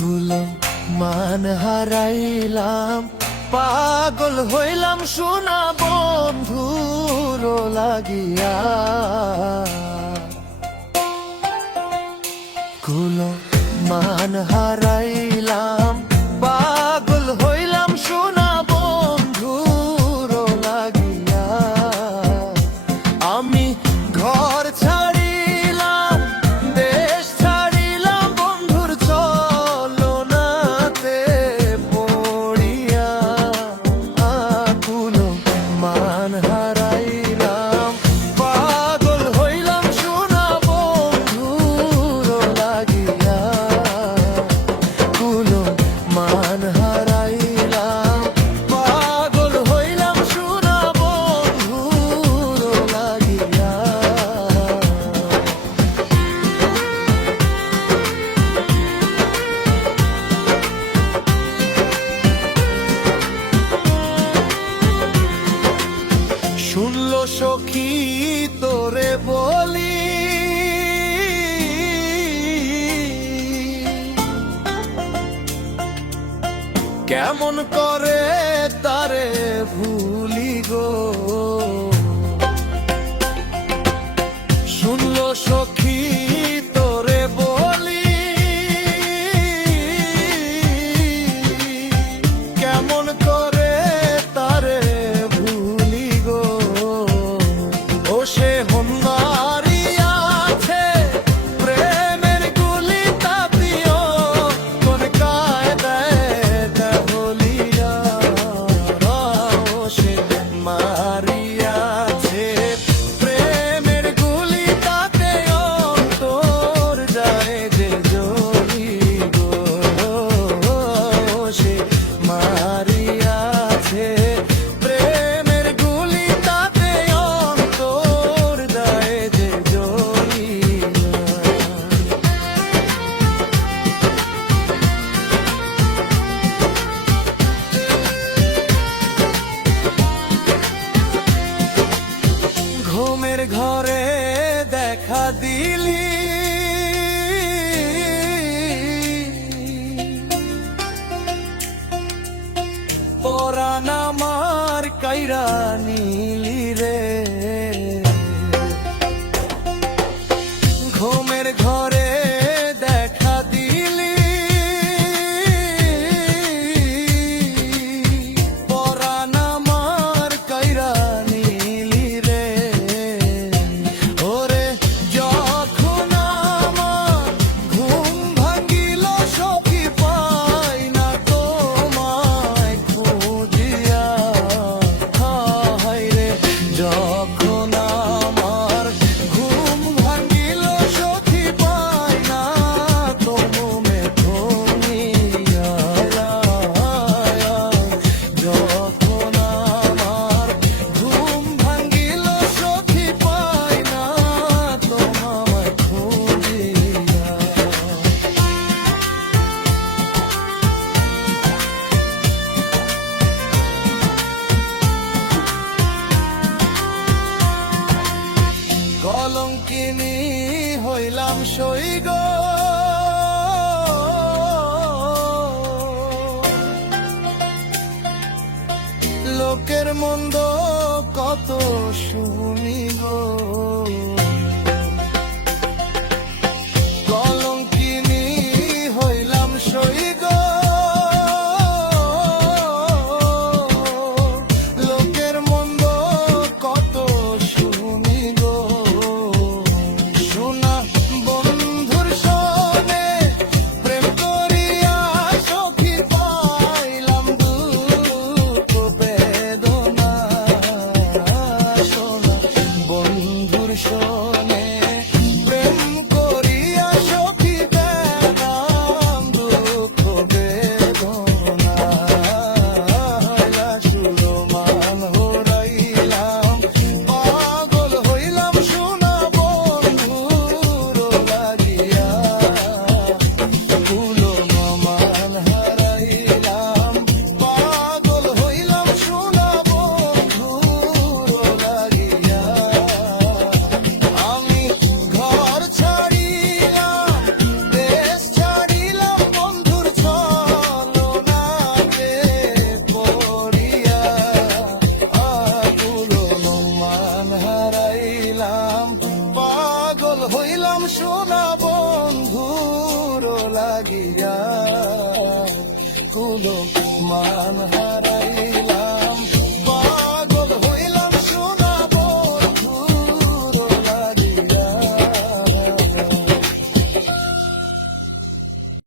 কুলো মান হারাইলাম, পাগল হইলাম সোনা বন্ধুর লাগিয়া। কুলো মান হারাইলাম, পাগল হইলাম সোনা বন্ধুর লাগিয়া। আমি ঘর ছাড়িলাম, দেশ ছাড়িলাম বন্ধুর চলনাতে পড়িয়া। কুলো মান হারাইলাম, পাগল হইলাম সোনা বন্ধুর লাগিয়া। কুলো মান হারাইলাম, পাগল হইলাম সোনা বন্ধুর লাগিয়া। শুনলো সখী তোরে বলি, কেমন করে তারে ভুলি গো। শুনলো সখী তোরে বলি, কেমন করে তারে ভুলি গো। ও সে হন্দারিয়াছে প্রেমের গুলি তাপিও, কোন কায়দায় বলিয়া। ও সে মারিয়াছে প্রেমের গুলি তাতেও, তোর যায় যে জলি গো। ও সে মারিয়াছে প্রেমের গুলি তাতেও, তোর যায় যে জলি। ঘুমের ঘরে দেখা দিলি, পরাণ আমার কাইরা নীলি রে। ঘুমের ঘরে দেখা দিলি, পরাণ আমার কাইরা নীলি রে। ওরে যখন আমার ঘুম ভাঙিল সখী, পাই না তোমায় খুঁজিয়া। হায় রে যখন আমার ঘুম ভাঙিল সখী, পাই না তোমায় খুঁজিয়া। যখন আমার ঘুম ভাঙিল সখী, পাই না তোমায় খুঁজিয়া। কলঙ্কিনী হইলাম সই গো, লোকের মন্দ কত শুনি গো। কলঙ্কিনী হইলাম সই গো, লোকের মন্দ কত শুনি গো। সোনা বন্ধুর সনে প্রেম করিয়া সখী, পাইলাম দুঃখ বেদনা। সোনা বন্ধু পাগল হইলাম সোনা বন্ধুর লাগিয়া কুলো মান হারা